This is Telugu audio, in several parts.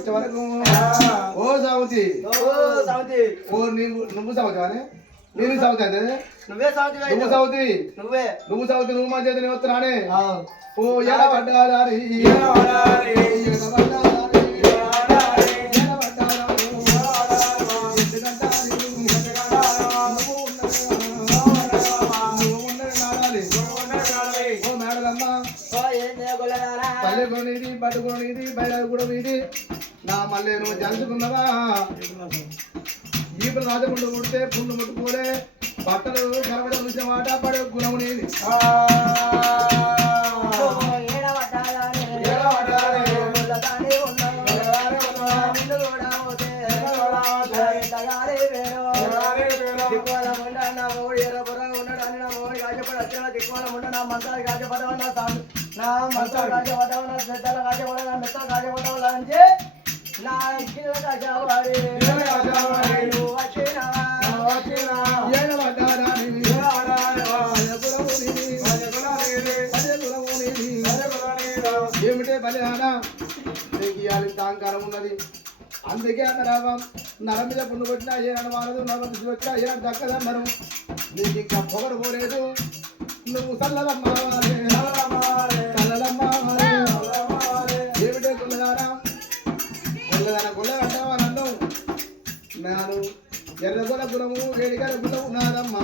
వచ్చే వరకు ఓ సాగుతి ఓ నువ్వు సాగుతావా నేను సాగుతా నువ్వే సాగుతి నువ్వు సాగుతి నువ్వు సాగుతి నువ్వు మా చేతి వస్తున్నానే ఓ ఎలా పడ్డారి పల్లెకొనిది పట్టుకొనిది బయట కూడా ఇది నా మళ్ళీ నువ్వు జలుచుకున్నావా ఈపులు రాజకుండా పుడితే పుండు ముట్టుకోలే బట్టలు కరవడ చూసిన మాట పడే గుణం నీది ఏమిటే బలిహానా నీకు ఇవాళ అహంకారం ఉన్నది అందుకే అన్నారు నరం మీద పుండు కొట్టినా ఏనాడు మారదు నరం వచ్చినా ఏనాడు దక్కదన్నారు నీకు ఇంకా పొగరు పోలేదు నువ్వు చల్లదమ్మా ఏమిటే గుల్లదారా గుల్లదంటావా నన్ను నేను ఎర్రగొల గుణము వేడిగల గుణము నాదమ్మా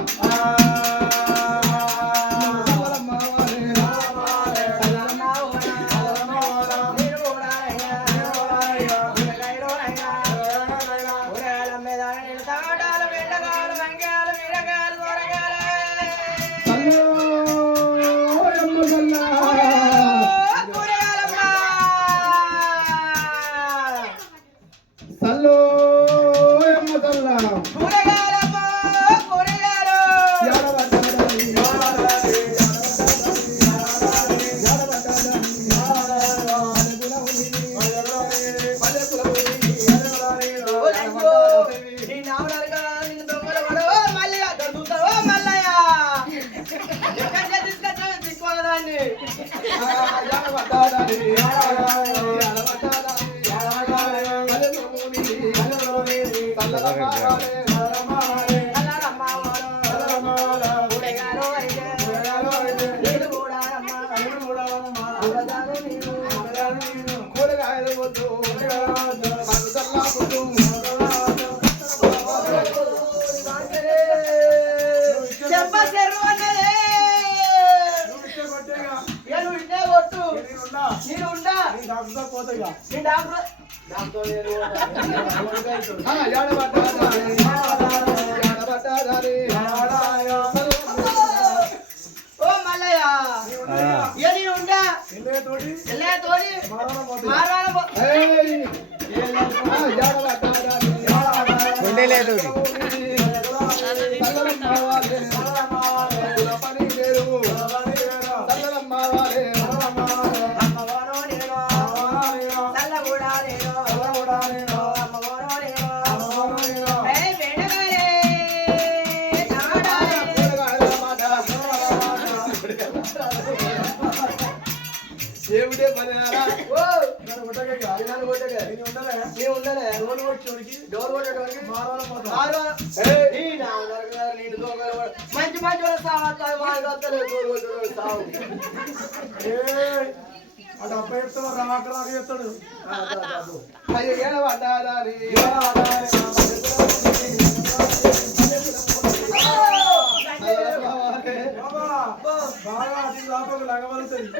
ఏమిటే పని మంచి మంచి అటు అప్ప చెప్తాడు రాక రాక చెప్తాడు అయ్యో బాగా అది లోపల లగవలుతుంది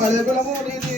పల్లె కులము నీది